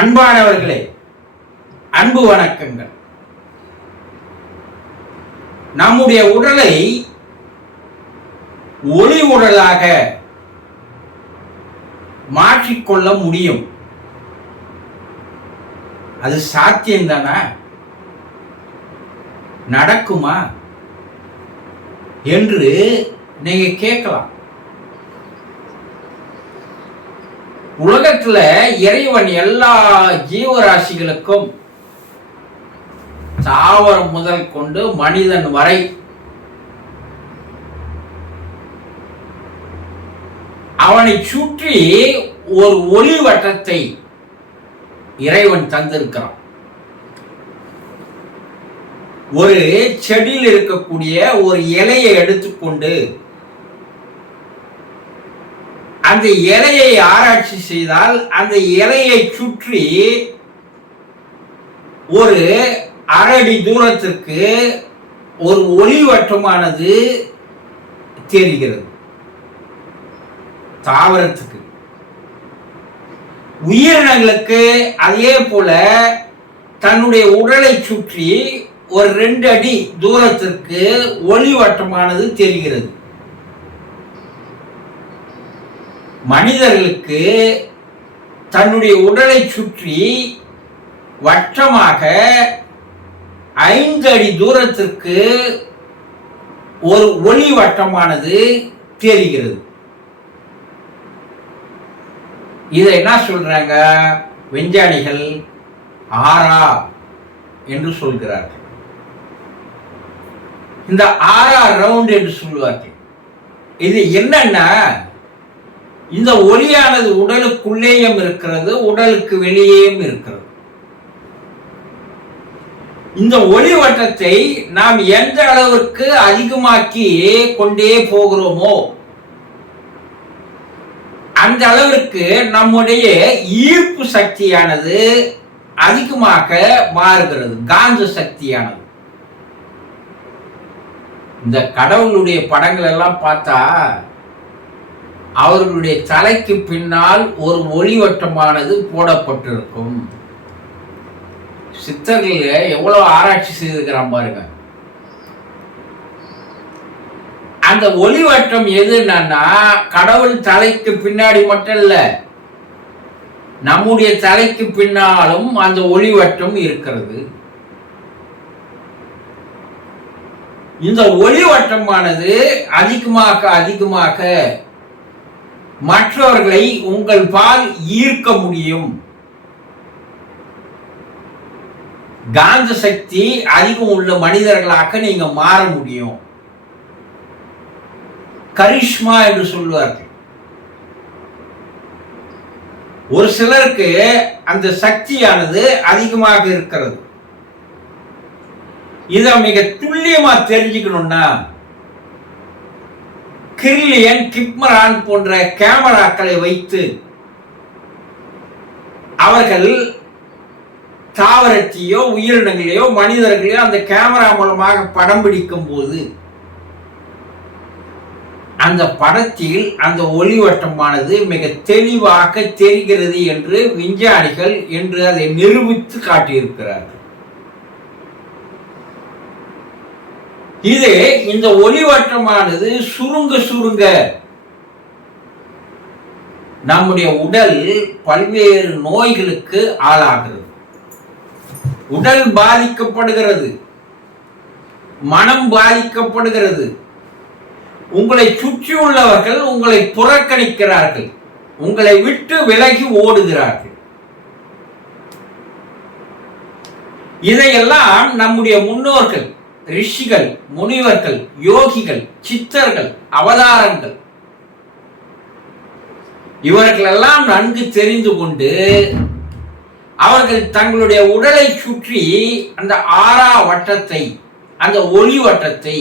அன்பானவர்களே, அன்பு வணக்கங்கள். நம்முடைய உடலை ஒளி உடலாக மாற்றிக்கொள்ள முடியும். அது சாத்தியம்தானா? நடக்குமா என்று நீங்க கேட்கலாம். உலகத்துல இறைவன் எல்லா ஜீவராசிகளுக்கும் தாவரம் முதல் கொண்டு மனிதன் வரை அவனை சுற்றி ஒரு ஒளி வட்டத்தை இறைவன் தந்திருக்கிறான். ஒரு செடியில் இருக்கக்கூடிய ஒரு இலையை எடுத்துக்கொண்டு அந்த இலையை ஆராய்ச்சி செய்தால் அந்த இலையை சுற்றி ஒரு அரை தூரத்திற்கு ஒரு ஒளி வட்டமானது தெரிகிறது. தாவரத்துக்கு, உயிரினங்களுக்கு அதே போல தன்னுடைய உடலை சுற்றி ஒரு 2 அடி தூரத்திற்கு ஒளி வட்டமானது தெரிகிறது. மனிதர்களுக்கு தன்னுடைய உடலை சுற்றி வட்டமாக 5 அடி தூரத்திற்கு ஒரு ஒளி வட்டமானது தெரிகிறது. இதை என்ன சொல்றாங்க விஞ்ஞானிகள்? ஆரா என்று சொல்கிறார்கள். இந்த ஆரா ரவுண்ட் என்று சொல்லுவார்கள். இது என்னன்னா, இந்த ஒளியானது உடலுக்குள்ளேயும் இருக்கிறது, உடலுக்கு வெளியேயும் இருக்கிறது. இந்த ஒளி வட்டத்தை நாம் எந்த அளவிற்கு அதிகமாக்கி கொண்டே போகிறோமோ அந்த அளவிற்கு நம்முடைய ஈர்ப்பு சக்தியானது அதிகமாக மாறுகிறது, காந்த சக்தியானது. இந்த கடவுளுடைய படங்கள் எல்லாம் பார்த்தா அவர்களுடைய தலைக்கு பின்னால் ஒரு ஒளிவட்டமானது போடப்பட்டிருக்கும். சித்தர்கள் எவ்வளவு ஆராய்ச்சி செய்திருக்கிறான் பாருங்க. அந்த ஒளிவட்டம் எதுன்னா, கடவுள் தலைக்கு பின்னாடி மட்டும் இல்ல, நம்முடைய தலைக்கு பின்னாலும் அந்த ஒளிவட்டம் இருக்கிறது. இந்த ஒளிவட்டமானது அதிகமாக அதிகமாக மற்றவர்களை உங்கள் பால் ஈர்க்க முடியும். காந்த சக்தி அதிகம் உள்ள மனிதர்களாக நீங்க மாற முடியும். கரிஷ்மா என்று சொல்லுவார்கள். ஒரு சிலருக்கு அந்த சக்தியானது அதிகமாக இருக்கிறது. இதை மிக துல்லியமா தெரிஞ்சுக்கணும்னா, கிர்லியன், கிப்மரான் போன்ற கேமராக்களை வைத்து அவர்கள் தாவரத்தையோ உயிரினங்களையோ மனிதர்களையோ அந்த கேமரா மூலமாக படம் பிடிக்கும் போது அந்த படத்தில் அந்த ஒளிவட்டமானது மிக தெளிவாக தெரிகிறது என்று விஞ்ஞானிகள் என்று அதை நிரூபித்து காட்டியிருக்கிறார்கள். இது இந்த ஒளிவட்டமானது சுருங்க சுருங்க நம்முடைய உடல் பல்வேறு நோய்களுக்கு ஆளாகிறது. உடல் பாதிக்கப்படுகிறது, மனம் பாதிக்கப்படுகிறது. உங்களை சுற்றியுள்ளவர்கள் உங்களை புறக்கணிக்கிறார்கள், உங்களை விட்டு விலகி ஓடுகிறார்கள். இதையெல்லாம் நம்முடைய முன்னோர்கள், ரிஷிகள், முனிவர்கள், யோகிகள், சித்தர்கள், அவதாரங்கள் இவர்களெல்லாம் நன்கு தெரிந்து கொண்டு அவர்கள் தங்களுடைய உடலை சுற்றி அந்த ஆறா வட்டத்தை, அந்த ஒளி வட்டத்தை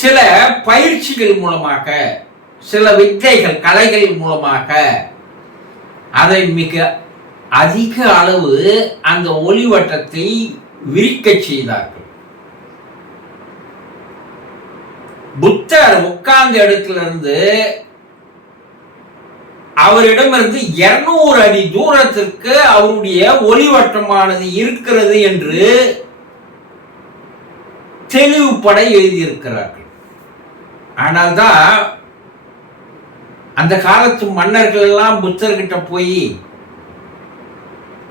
சில பயிற்சிகள் மூலமாக, சில வித்தைகள், கலைகள் மூலமாக அதை மிக அதிக அளவு அந்த ஒளி வட்டத்தை விரிக்க செய்தார்கள். புத்தர் உட்கார்ந்த இடத்துல இருந்து அவரிடமிருந்து 200 அடி தூரத்திற்கு அவருடைய ஒளிவட்டமானது இருக்கிறது என்று தெளிவுபட எழுதியிருக்கிறார்கள். ஆனால்தான் அந்த காலத்து மன்னர்கள் எல்லாம் புத்தர்கிட்ட போய்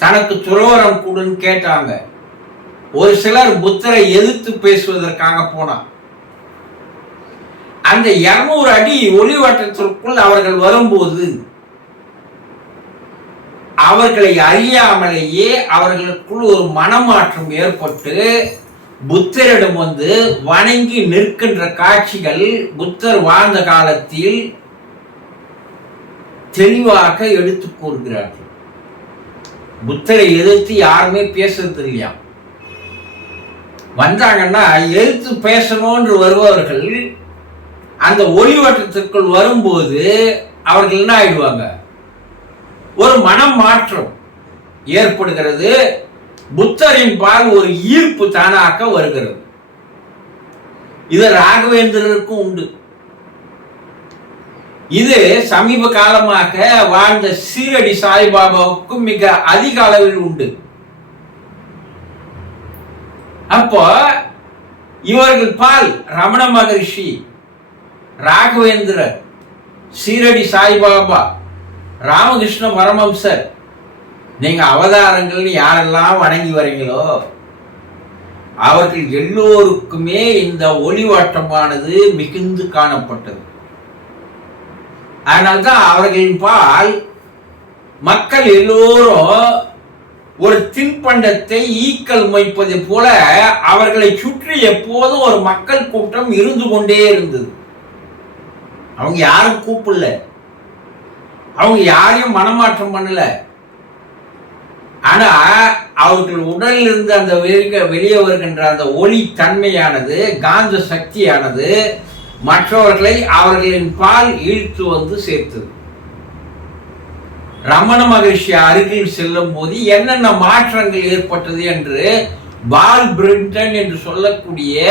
தனக்கு துறவரம் கூடுன்னு கேட்டாங்க. ஒரு சிலர் புத்தரை எதிர்த்து பேசுவதற்காக போனார். அந்த 200 அடி ஒளிவட்டத்திற்குள் அவர்கள் வரும்போது அவர்களை அறியாமலேயே அவர்களுக்குள் ஒரு மனமாற்றம் ஏற்பட்டு புத்தரிடம் வந்து வணங்கி நிற்கின்ற காட்சிகள் புத்தர் வாழ்ந்த காலத்தில் தெளிவாக எடுத்து கூறுகிறார்கள். புத்தரை எதிர்த்து யாருமே பேசுறது இல்லையா? வந்தாங்கன்னா எதிர்த்து பேசணும்னு வருபவர்கள் அந்த ஒளிவட்டத்திற்குள் வரும்போது அவர்கள் என்ன ஆயிடுவாங்க? ஒரு மனம் மாற்றம் ஏற்படுகிறது. புத்தரின் பால் ஒரு ஈர்ப்பு தானாக வருகிறது. இது ராகவேந்திரருக்கும் உண்டு. இது சமீப காலமாக வாழ்ந்த சீரடி சாய்பாபாவுக்கும் மிக அதிக அளவில் உண்டு. அப்போ இவர்கள் பால் ரமண மகரிஷி, ராகவேந்திரர், சீரடி சாய்பாபா, ராமகிருஷ்ண பரமஹம்சர், நீங்க அவதாரங்கள் யாரெல்லாம் வணங்கி வரீங்களோ அவர்கள் எல்லோருக்குமே இந்த ஒளிவட்டமானது மிகுந்து காணப்பட்டது. அதனால்தான் அவர்களின் பால் மக்கள் எல்லோரும் ஒரு தின்பண்டத்தை ஈக்கள் மொய்ப்பதை போல அவர்களை சுற்றி எப்போதும் ஒரு மக்கள் கூட்டம் இருந்து கொண்டே இருந்தது. அவங்க யாரும் கூப்பிடல, அவங்க யாரையும் மனமாற்றம் பண்ணல. ஆனா அவர்கள் உடலில் இருந்து அந்த வெளியே வருகின்ற அந்த ஒளி தன்மையானது, காந்த சக்தியானது மற்றவர்களை அவர்களின் பால் இழுத்து வந்து சேர்த்தது. ரமண மகரிஷி அருகில் செல்லும் போது என்னென்ன மாற்றங்கள் ஏற்பட்டது என்று பால் பிரிண்டன் என்று சொல்லக்கூடிய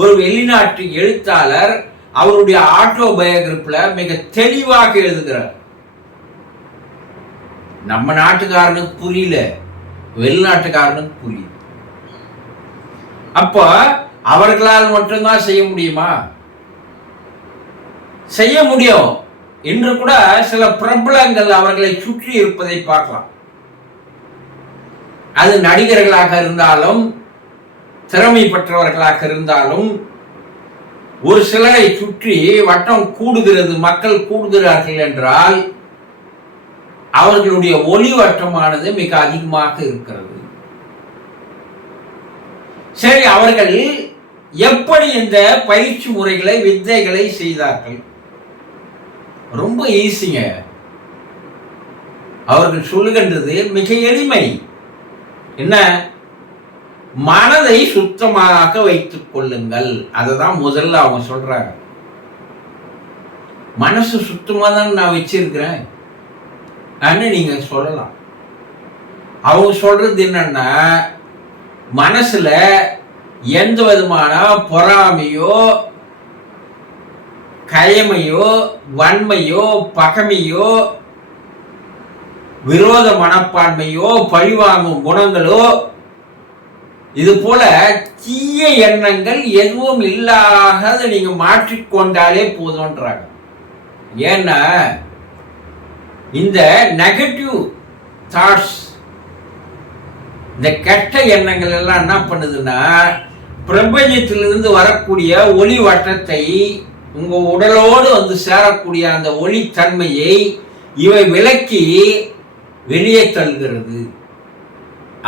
ஒரு வெளிநாட்டு எழுத்தாளர் அவருடைய ஆட்டோபயோகிராஃபில மிக தெளிவாக எழுதுகிறார். நம்ம நாட்டுக்காரனுக்கு புரியல, வெளிநாட்டுக்காரனுக்கு புரியுது. அப்ப அவர்களால் மட்டும்தான் செய்ய முடியுமா? செய்ய முடியும். இன்று கூட சில பிரபலங்கள் அவர்களை சுற்றி இருப்பதை பார்க்கலாம். அது நடிகர்களாக இருந்தாலும் திறமை பெற்றவர்களாக இருந்தாலும் ஒரு சிலரை சுற்றி வட்டம் கூடுகிறது, மக்கள் கூடுகிறார்கள் என்றால் அவர்களுடைய ஒளி வட்டமானது மிக அதிகமாக இருக்கிறது. சரி, அவர்கள் எப்படி இந்த பயிற்சி முறைகளை, வித்தைகளை செய்தார்கள்? ரொம்ப ஈஸிங்க. அவர்கள் சொல்லுகின்றது மிக எளிமை. என்ன? மனதை சுத்தமாக வைத்துக் கொள்ளுங்கள். அததான் முதல்ல அவங்க சொல்றாங்க. மனசு சுத்தமா தான் நான் வச்சிருக்கிறேன் நீங்க சொல்லலாம். அவங்க சொல்றது என்னன்னா, மனசுல எந்த விதமான பொறாமையோ, கயமையோ, வன்மையோ, பகைமையோ, விரோத மனப்பான்மையோ, பழிவாங்கும் குணங்களோ, இது போல தீய எண்ணங்கள் எதுவும் இல்லாத நீங்க மாற்றிக்கொண்டாலே போதும்ன்றாங்க. ஏன்னா இந்த நெகட்டிவ் தாட்ஸ், இந்த கெட்ட எண்ணங்கள் எல்லாம் என்ன பண்ணுதுன்னா, பிரபஞ்சத்திலிருந்து வரக்கூடிய ஒளி வட்டத்தை உங்க உடலோடு வந்து சேரக்கூடிய அந்த ஒளி தன்மையை இவை விலக்கி வெளியே தள்ளுகிறது.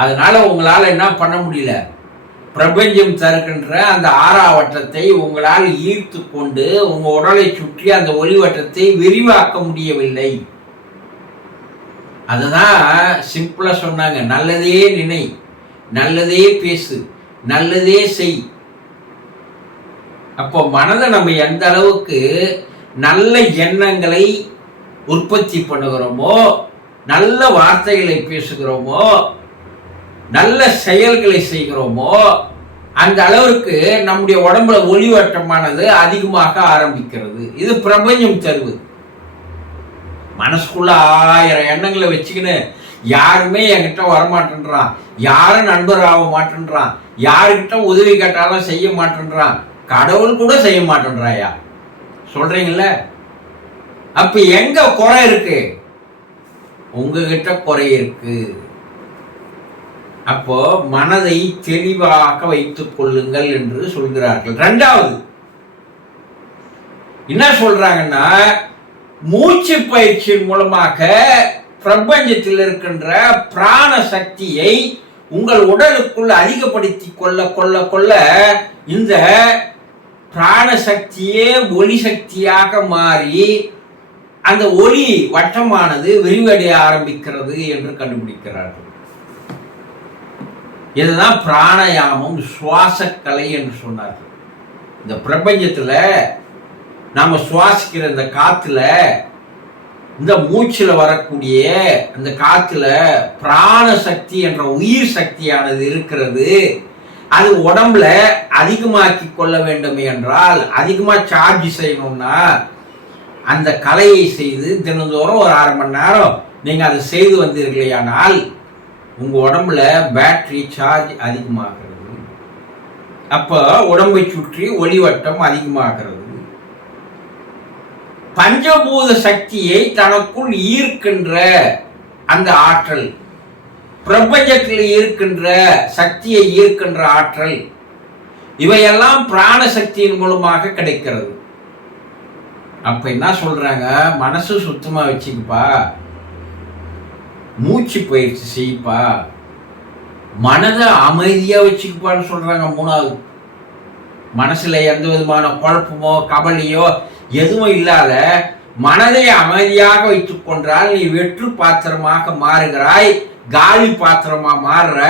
அதனால உங்களால் என்ன பண்ண முடியல? பிரபஞ்சம் தருகின்ற அந்த ஆறாவட்டத்தை உங்களால் ஈர்த்து கொண்டு உங்க உடலை சுற்றி அந்த ஒளிவட்டத்தை விரிவாக்க முடியவில்லை. அதுதான் சிம்பிளா சொன்னாங்க. நல்லதே நினை, நல்லதே பேசு, நல்லதே செய். அப்போ மனதை நம்ம எந்த அளவுக்கு நல்ல எண்ணங்களை உற்பத்தி பண்ணுகிறோமோ, நல்ல வார்த்தைகளை பேசுகிறோமோ, நல்ல செயல்களை செய்கிறோமோ, அந்த அளவிற்கு நம்முடைய உடம்புல ஒளிவட்டமானது அதிகமாக ஆரம்பிக்கிறது. இது பிரபஞ்சம் தருவது. மனசுக்குள்ள 1000 எண்ணங்களை வச்சுக்கின்னு யாருமே என்கிட்ட வரமாட்டேன்றான், யாரும் நண்பர் ஆக மாட்டேன்றான், யாருக்கிட்ட உதவி கேட்டாலும் செய்ய மாட்டேன்றான், கடவுள் கூட செய்ய மாட்டேன்றாயா சொல்றீங்கல்ல? அப்ப எங்க குறை இருக்கு? உங்ககிட்ட குறை இருக்கு. அப்போ மனதை தெளிவாக வைத்துக் கொள்ளுங்கள் என்று சொல்கிறார்கள். இரண்டாவது என்ன சொல்றாங்கன்னா, மூச்சு பயிற்சியின் மூலமாக பிரபஞ்சத்தில் இருக்கின்ற பிராண சக்தியை உங்கள் உடலுக்குள் அதிகப்படுத்தி கொள்ள கொள்ள கொள்ள இந்த பிராண சக்தியே ஒளி சக்தியாக மாறி அந்த ஒளி வட்டமானது விரிவடைய ஆரம்பிக்கிறது என்று கண்டுபிடிக்கிறார்கள். இதுதான் பிராணயாமம், சுவாசக்கலை என்று சொன்னார்கள். இந்த பிரபஞ்சத்துல நாம சுவாசிக்கிற இந்த காத்துல, இந்த மூச்சுல வரக்கூடிய அந்த காத்துல பிராண சக்தி என்ற உயிர் சக்தியானது இருக்கிறது. அது உடம்புல அதிகமாக்கி கொள்ள வேண்டும் என்றால், அதிகமா சார்ஜ் செய்யணும்னா அந்த கலையை செய்து தினந்தோறும் ஒரு 1/2 மணி நேரம் நீங்க அதை செய்து வந்தீர்களேயானால் உங்க உடம்புல பேட்டரி சார்ஜ் அதிகமாகிறது. அப்ப உடம்பை சுற்றி ஒளிவட்டம் அதிகமாகிறது. பஞ்சபூத சக்தியை தனக்குள் ஈர்க்கின்ற அந்த ஆற்றல், பிரபஞ்சத்தில் இருக்கின்ற சக்தியை ஈர்க்கின்ற ஆற்றல், இவையெல்லாம் பிராண சக்தியின் மூலமாக கிடைக்கிறது. அப்ப என்ன சொல்றாங்க, மனசு சுத்தமா வச்சுக்கப்பா, மூச்சு பயிற்சி செய்ப்பா, மனதை அமைதியா வச்சுக்கப்பான்னு சொல்றாங்க. மூணாவது, மனசுல எந்த விதமான குழப்பமோ கவலையோ எதுவும் இல்லாத மனதை அமைதியாக வைத்துக் கொண்டால் நீ வெற்று பாத்திரமாக மாறுகிறாய், காலி பாத்திரமா மாறுற.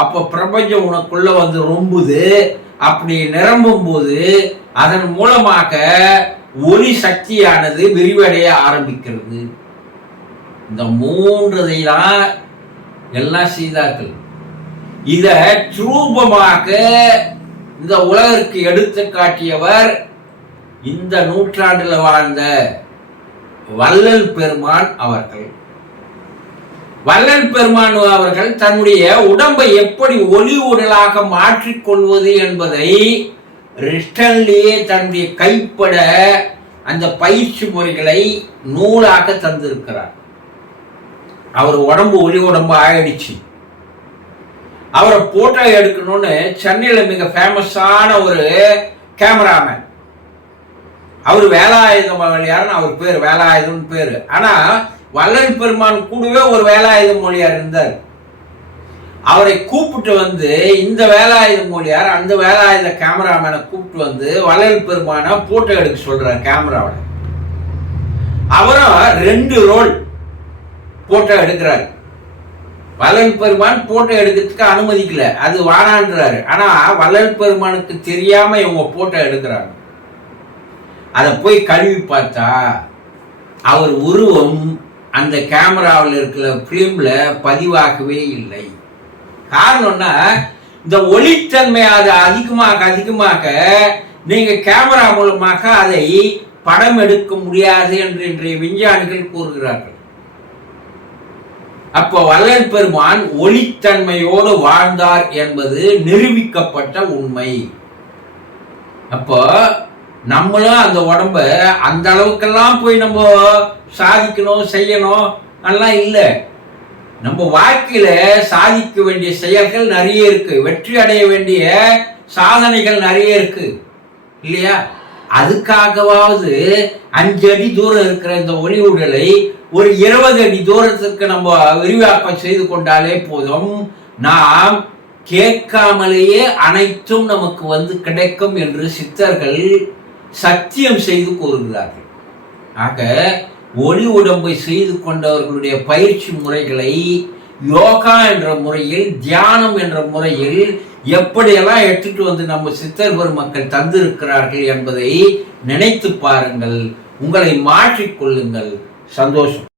அப்ப பிரபஞ்சம் உனக்குள்ள வந்து ரொம்புது. அப்படி நிரம்பும் போது அதன் மூலமாக ஒளி சக்தியானது விரிவடைய ஆரம்பிக்கிறது. இந்த 3 தான் எல்லாம் செய்தார்கள். இத ரூபமாக இந்த உலகிற்கு எடுத்து காட்டியவர் இந்த நூற்றாண்டில் வாழ்ந்த வள்ளல் பெருமான் அவர்கள். வள்ளல் பெருமான் அவர்கள் தன்னுடைய உடம்பை எப்படி ஒளி உடலாக மாற்றிக்கொள்வது என்பதை ரிஸ்டன்லேயே தன்னுடைய கைப்பட அந்த பயிற்சி முறைகளை நூலாக தந்திருக்கிறார். அவர் உடம்பு ஒளி உடம்பு ஆயிடுச்சு. அவரை போட்டோ எடுக்கணும்னு சென்னையில் மிக ஃபேமஸான ஒரு கேமராமேன், அவர் வேலாயுதம் மொழியார்னு அவர் பேர், வேலாயுதம் பேரு. ஆனா வள்ளல் பெருமான் கூடவே ஒரு வேலாயுத மொழியார் இருந்தார். அவரை கூப்பிட்டு வந்து இந்த வேலாயுத மொழியார் அந்த வேலாயுத கேமராமேனை கூப்பிட்டு வந்து வள்ளல் பெருமான போட்டோ எடுக்க சொல்றார் கேமராவோட. அவரும் 2 ரோல் போட்டோ எடுக்கிறார். வள்ளல் பெருமான் போட்டோ எடுக்கிறதுக்கு அனுமதிக்கல, அது வானான்றாரு. ஆனா வள்ளல் பெருமானுக்கு தெரியாம இவங்க போட்டோ எடுக்கிறாங்க. அதை போய் கழுவி பார்த்தா அவர் உருவம் அந்த கேமராவில் இருக்கிற பிலிம்ல பதிவாகவே இல்லை. காரணம்னா இந்த ஒளித்தன்மை அது அதிகமாக அதிகமாக நீங்க கேமரா மூலமாக அதை படம் எடுக்க முடியாது என்று இன்றைய விஞ்ஞானிகள் கூறுகிறார்கள். அப்போ வள்ளல் பெருமான் ஒளித்தன்மையோடு வாழ்ந்தார் என்பது நிரூபிக்கப்பட்ட உண்மை. அப்போ நம்மளும் அந்த உடம்ப அந்த அளவுக்கெல்லாம் போய் நம்ம சாதிக்கணும் செய்யணும் அதெல்லாம் இல்லை. நம்ம வாழ்க்கையில சாதிக்க வேண்டிய செயல்கள் நிறைய இருக்கு, வெற்றி அடைய வேண்டிய சாதனைகள் நிறைய இருக்கு இல்லையா? அதுக்காகவாவது 5 அடி தூரம் இருக்கிற இந்த ஒளி உடலை ஒரு 20 அடி தூரத்துக்கு நம்ம விரிவாக்கம் செய்து கொண்டாலே போதும், நாம் கேட்காமலேயே அனைத்தும் நமக்கு வந்து கிடைக்கும் என்று சித்தர்கள் சத்தியம் செய்து கூறுகிறார்கள். ஆக ஒளி உடம்பை செய்து கொண்டவர்களுடைய பயிற்சி முறைகளை யோகா என்ற முறையில், தியானம் என்ற முறையில் எப்படியெல்லாம் எடுத்துட்டு வந்து நம்ம சித்தர் பெருமக்கள் தந்திருக்கிறார்கள் என்பதை நினைத்து பாருங்கள். உங்களை மாற்றிக்கொள்ளுங்கள். சந்தோஷம்.